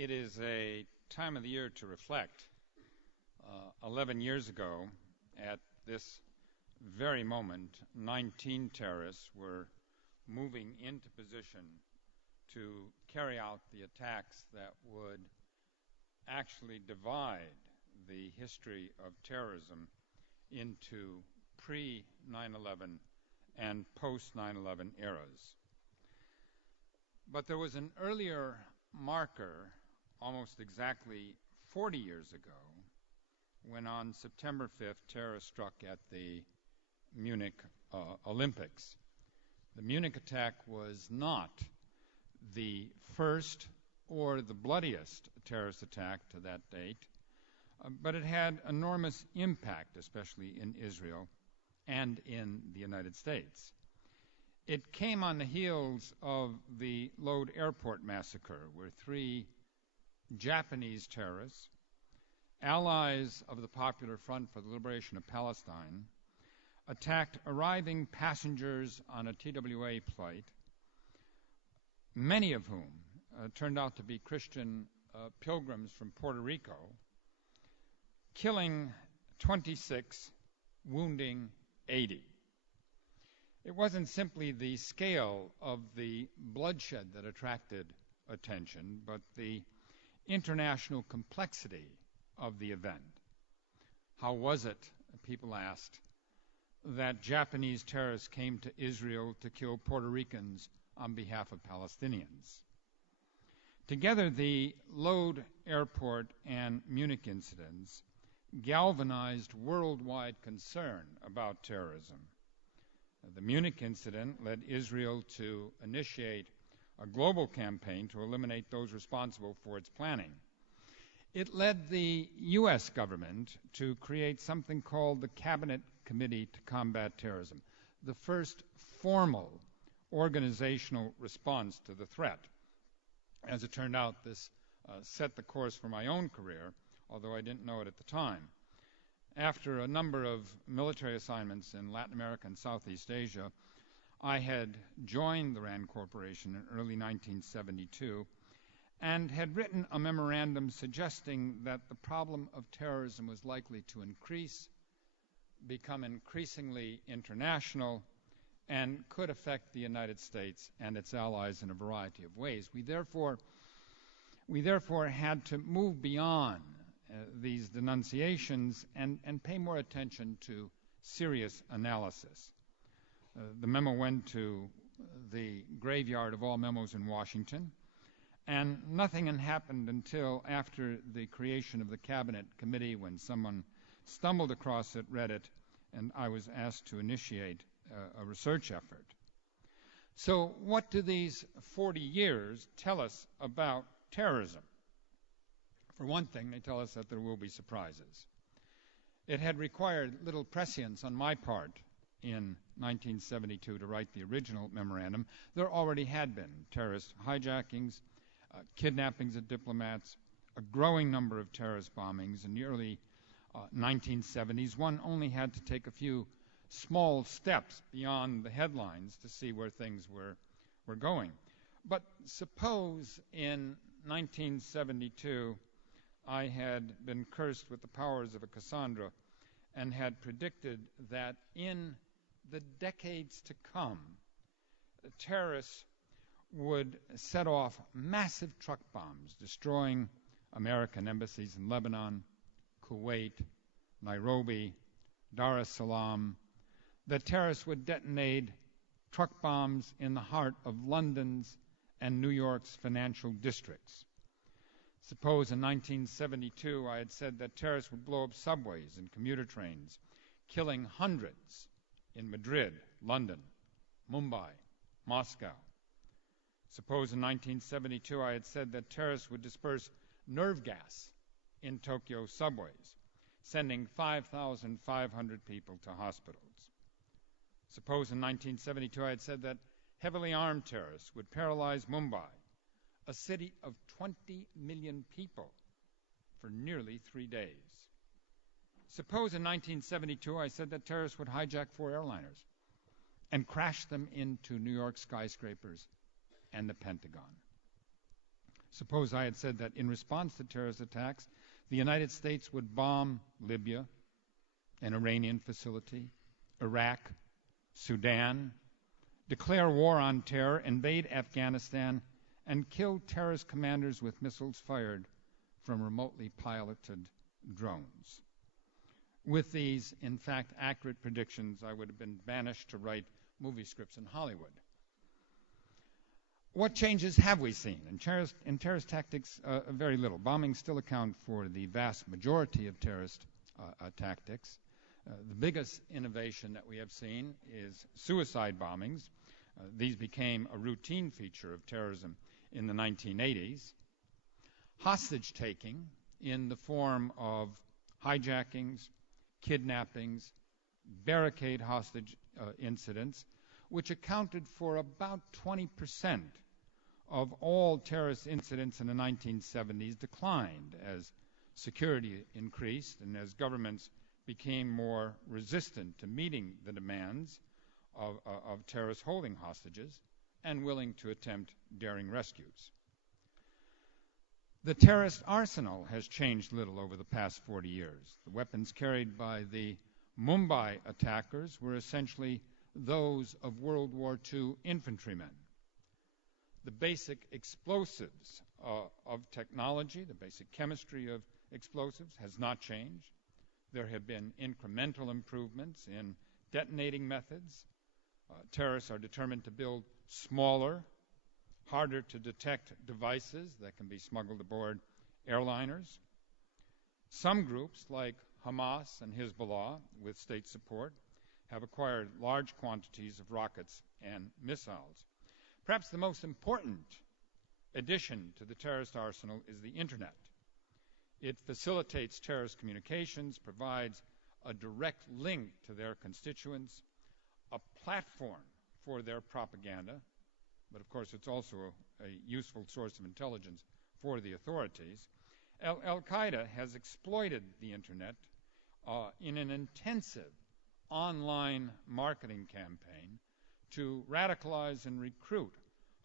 It is a time of the year to reflect. 11 years ago, at this very moment, 19 terrorists were moving into position to carry out the attacks that would actually divide the history of terrorism into pre-9/11 and post-9/11 eras. But there was an earlier marker, almost exactly 40 years ago, when on September 5th, terror struck at the Munich Olympics. The Munich Attack was not the first or the bloodiest terrorist attack to that date, but it had enormous impact, especially in Israel and in the United States. It came on the heels of the Lod Airport massacre, where 3 Japanese terrorists, allies of the Popular Front for the Liberation of Palestine, attacked arriving passengers on a TWA flight, many of whom turned out to be Christian pilgrims from Puerto Rico, killing 26, wounding 80. It wasn't simply the scale of the bloodshed that attracted attention, but the international complexity of the event. How was it, people asked, that Japanese terrorists came to Israel to kill Puerto Ricans on behalf of Palestinians? Together, the Lod Airport and Munich incidents galvanized worldwide concern about terrorism. The Munich incident led Israel to initiate a global campaign to eliminate those responsible for its planning. It led the U.S. government to create something called the Cabinet Committee to Combat Terrorism, the first formal organizational response to the threat. As it turned out, this set the course for my own career, although I didn't know it at the time. After a number of military assignments in Latin America and Southeast Asia, I had joined the RAND Corporation in early 1972 and had written a memorandum suggesting that the problem of terrorism was likely to become increasingly international, and could affect the United States and its allies in a variety of ways. We therefore had to move beyond these denunciations and pay more attention to serious analysis. The memo went to the graveyard of all memos in Washington, and nothing had happened until after the creation of the Cabinet Committee, when someone stumbled across it, read it, and I was asked to initiate a research effort. So what do these 40 years tell us about terrorism? For one thing, they tell us that there will be surprises. It had required little prescience on my part in 1972 to write the original memorandum. There already had been terrorist hijackings, kidnappings of diplomats, a growing number of terrorist bombings in the early 1970s. One only had to take a few small steps beyond the headlines to see where things were going. But suppose in 1972 I had been cursed with the powers of a Cassandra and had predicted that in the decades to come, terrorists would set off massive truck bombs, destroying American embassies in Lebanon, Kuwait, Nairobi, Dar es Salaam, that terrorists would detonate truck bombs in the heart of London's and New York's financial districts. Suppose in 1972 I had said that terrorists would blow up subways and commuter trains, killing hundreds in Madrid, London, Mumbai, Moscow. Suppose in 1972 I had said that terrorists would disperse nerve gas in Tokyo subways, sending 5,500 people to hospitals. Suppose in 1972 I had said that heavily armed terrorists would paralyze Mumbai, a city of 20 million people, for nearly 3 days. Suppose in 1972 I said that terrorists would hijack 4 airliners and crash them into New York skyscrapers and the Pentagon. Suppose I had said that in response to terrorist attacks, the United States would bomb Libya, an Iranian facility, Iraq, Sudan, declare war on terror, invade Afghanistan, and kill terrorist commanders with missiles fired from remotely piloted drones. With these, in fact, accurate predictions, I would have been banished to write movie scripts in Hollywood. What changes have we seen? In terrorist tactics, very little. Bombings still account for the vast majority of terrorist tactics. The biggest innovation that we have seen is suicide bombings. These became a routine feature of terrorism in the 1980s. Hostage-taking in the form of hijackings, kidnappings, barricade hostage incidents, which accounted for about 20% of all terrorist incidents in the 1970s, declined as security increased and as governments became more resistant to meeting the demands of terrorists holding hostages and willing to attempt daring rescues. The terrorist arsenal has changed little over the past 40 years. The weapons carried by the Mumbai attackers were essentially those of World War II infantrymen. The basic explosives of technology, the basic chemistry of explosives has not changed. There have been incremental improvements in detonating methods. Terrorists are determined to build smaller, harder to detect devices that can be smuggled aboard airliners. Some groups, like Hamas and Hezbollah, with state support, have acquired large quantities of rockets and missiles. Perhaps the most important addition to the terrorist arsenal is the Internet. It facilitates terrorist communications, provides a direct link to their constituents, a platform for their propaganda, but of course it's also a useful source of intelligence for the authorities. Al-Qaeda has exploited the Internet in an intensive online marketing campaign to radicalize and recruit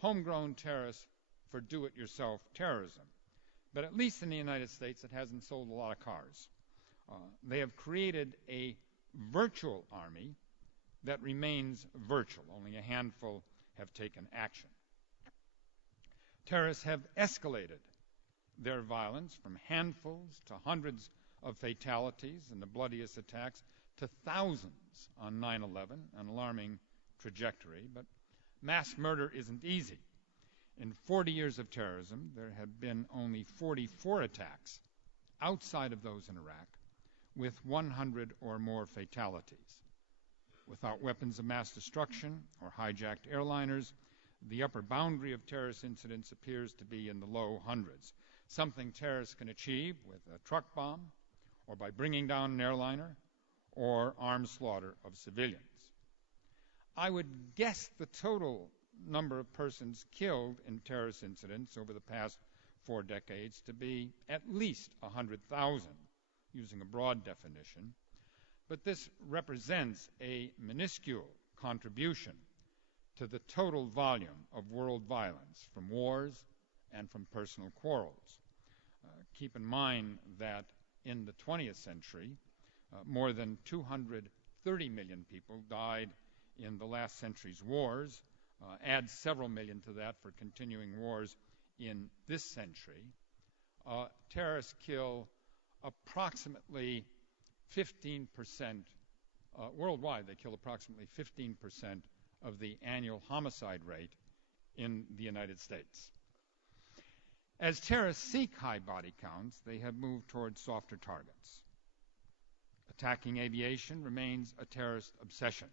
homegrown terrorists for do-it-yourself terrorism. But at least in the United States, it hasn't sold a lot of cars. They have created a virtual army that remains virtual. Only a handful have taken action. Terrorists have escalated their violence from handfuls to hundreds of fatalities in the bloodiest attacks to thousands on 9/11, an alarming trajectory. But mass murder isn't easy. In 40 years of terrorism, there have been only 44 attacks outside of those in Iraq, with 100 or more fatalities. Without weapons of mass destruction or hijacked airliners, the upper boundary of terrorist incidents appears to be in the low hundreds, something terrorists can achieve with a truck bomb or by bringing down an airliner or armed slaughter of civilians. I would guess the total number of persons killed in terrorist incidents over the past 4 decades to be at least 100,000, using a broad definition, but this represents a minuscule contribution to the total volume of world violence from wars and from personal quarrels. Keep in mind that in the 20th century, more than 230 million people died in the last century's wars. Add several million to that for continuing wars in this century. Terrorists kill approximately 15%, worldwide they kill approximately 15% of the annual homicide rate in the United States. As terrorists seek high body counts, they have moved towards softer targets. Attacking aviation remains a terrorist obsession.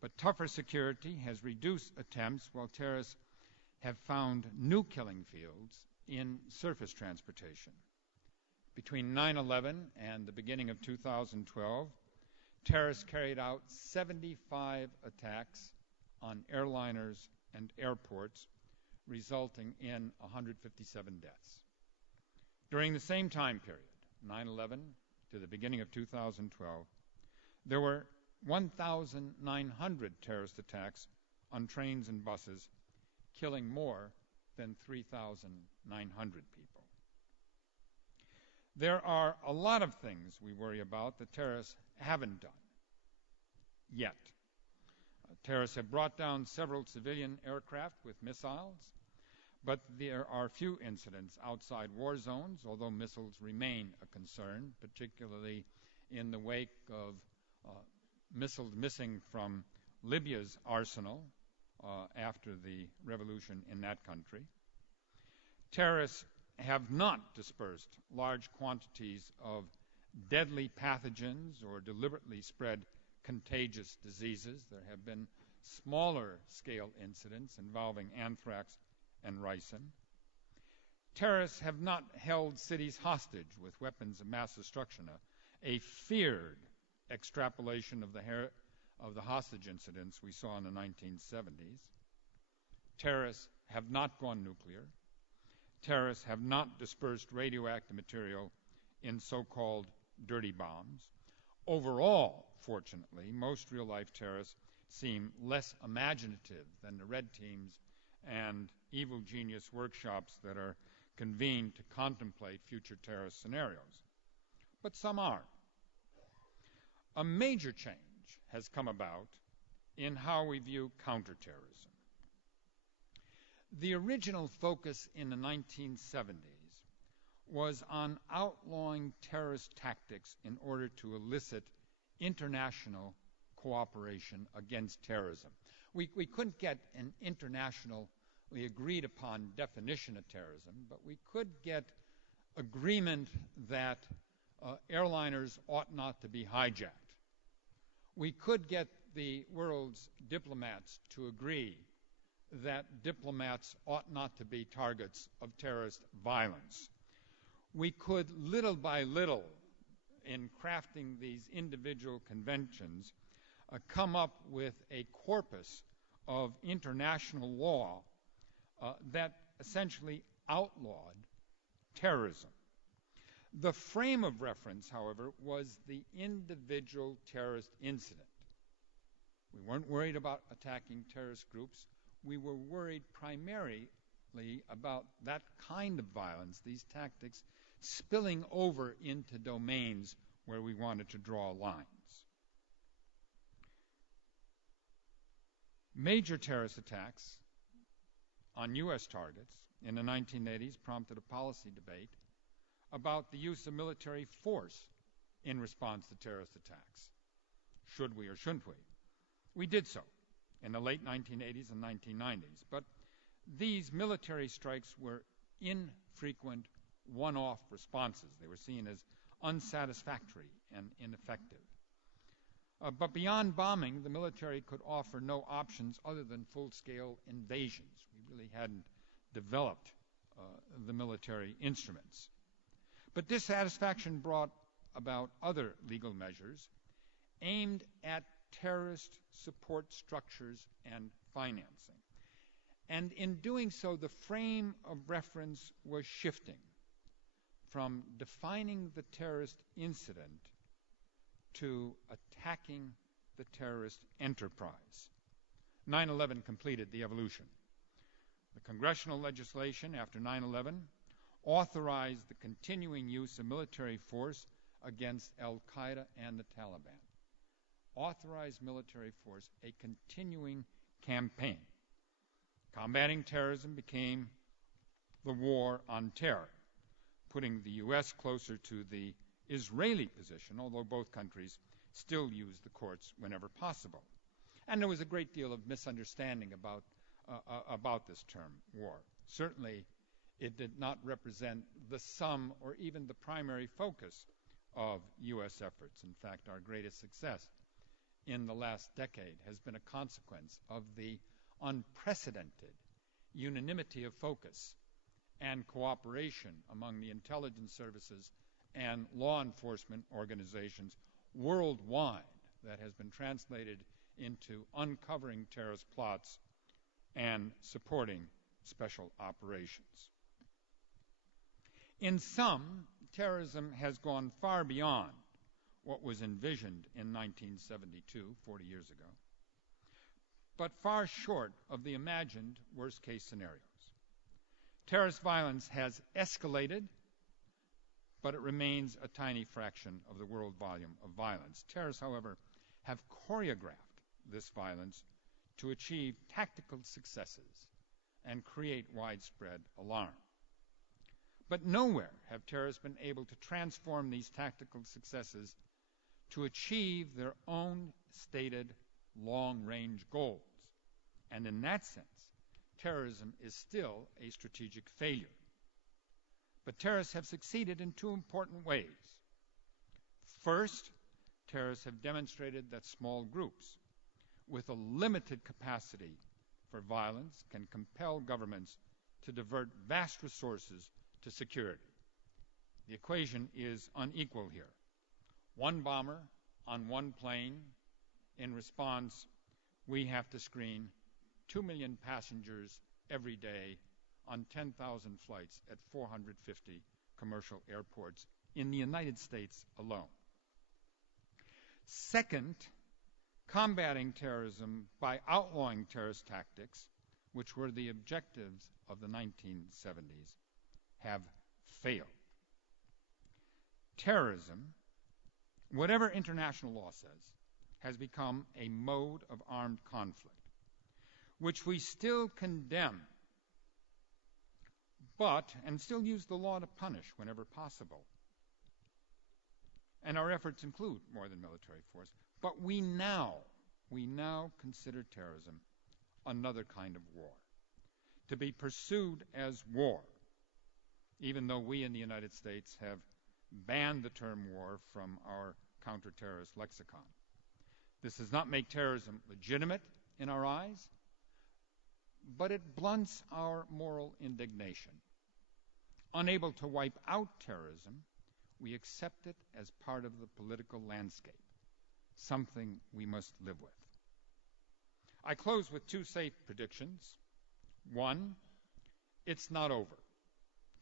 But tougher security has reduced attempts, while terrorists have found new killing fields in surface transportation. Between 9/11 and the beginning of 2012, terrorists carried out 75 attacks on airliners and airports, resulting in 157 deaths. During the same time period, 9/11 to the beginning of 2012, there were 1,900 terrorist attacks on trains and buses, killing more than 3,900 people. There are a lot of things we worry about that terrorists haven't done yet. Terrorists have brought down several civilian aircraft with missiles, but there are few incidents outside war zones, although missiles remain a concern, particularly in the wake of missiles missing from Libya's arsenal after the revolution in that country. Terrorists have not dispersed large quantities of deadly pathogens or deliberately spread contagious diseases. There have been smaller scale incidents involving anthrax and ricin. Terrorists have not held cities hostage with weapons of mass destruction, a feared extrapolation of the hostage incidents we saw in the 1970s. Terrorists have not gone nuclear. Terrorists have not dispersed radioactive material in so-called dirty bombs. Overall, fortunately, most real-life terrorists seem less imaginative than the red teams and evil genius workshops that are convened to contemplate future terrorist scenarios. But some are. A major change has come about in how we view counterterrorism. The original focus in the 1970s was on outlawing terrorist tactics in order to elicit international cooperation against terrorism. We couldn't get an internationally agreed upon definition of terrorism, but we could get agreement that airliners ought not to be hijacked. We could get the world's diplomats to agree that diplomats ought not to be targets of terrorist violence. We could, little by little, in crafting these individual conventions, come up with a corpus of international law that essentially outlawed terrorism. The frame of reference, however, was the individual terrorist incident. We weren't worried about attacking terrorist groups. We were worried primarily about that kind of violence, these tactics, spilling over into domains where we wanted to draw lines. Major terrorist attacks on U.S. targets in the 1980s prompted a policy debate about the use of military force in response to terrorist attacks. Should we or shouldn't we? We did so in the late 1980s and 1990s, but these military strikes were infrequent one-off responses. They were seen as unsatisfactory and ineffective. But beyond bombing, the military could offer no options other than full-scale invasions. We really hadn't developed the military instruments. But dissatisfaction brought about other legal measures aimed at terrorist support structures and financing. And in doing so, the frame of reference was shifting from defining the terrorist incident to attacking the terrorist enterprise. 9/11 completed the evolution. The congressional legislation after 9/11 authorized the continuing use of military force against al-Qaeda and the Taliban. Authorized military force, a continuing campaign. Combating terrorism became the war on terror, putting the U.S. closer to the Israeli position, although both countries still used the courts whenever possible. And there was a great deal of misunderstanding about this term, war. Certainly, it did not represent the sum or even the primary focus of U.S. efforts. In fact, our greatest success in the last decade has been a consequence of the unprecedented unanimity of focus and cooperation among the intelligence services and law enforcement organizations worldwide that has been translated into uncovering terrorist plots and supporting special operations. In sum, terrorism has gone far beyond what was envisioned in 1972, 40 years ago, but far short of the imagined worst-case scenarios. Terrorist violence has escalated, but it remains a tiny fraction of the world volume of violence. Terrorists, however, have choreographed this violence to achieve tactical successes and create widespread alarm. But nowhere have terrorists been able to transform these tactical successes to achieve their own stated long-range goals. And in that sense, terrorism is still a strategic failure. But terrorists have succeeded in two important ways. First, terrorists have demonstrated that small groups with a limited capacity for violence can compel governments to divert vast resources to security. The equation is unequal here. One bomber on one plane. In response, we have to screen 2 million passengers every day on 10,000 flights at 450 commercial airports in the United States alone. Second, combating terrorism by outlawing terrorist tactics, which were the objectives of the 1970s, have failed. Terrorism, whatever international law says, has become a mode of armed conflict, which we still condemn, and still use the law to punish whenever possible. And our efforts include more than military force. But we now consider terrorism another kind of war, to be pursued as war, even though we in the United States have banned the term war from our counter-terrorist lexicon. This does not make terrorism legitimate in our eyes, but it blunts our moral indignation. Unable to wipe out terrorism, we accept it as part of the political landscape, something we must live with. I close with two safe predictions. One, it's not over.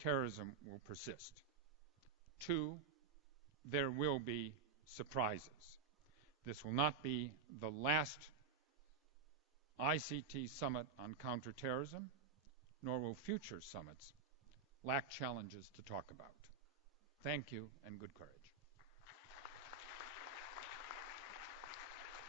Terrorism will persist. Two, there will be surprises. This will not be the last ICT summit on counterterrorism, nor will future summits lack challenges to talk about. Thank you and good courage.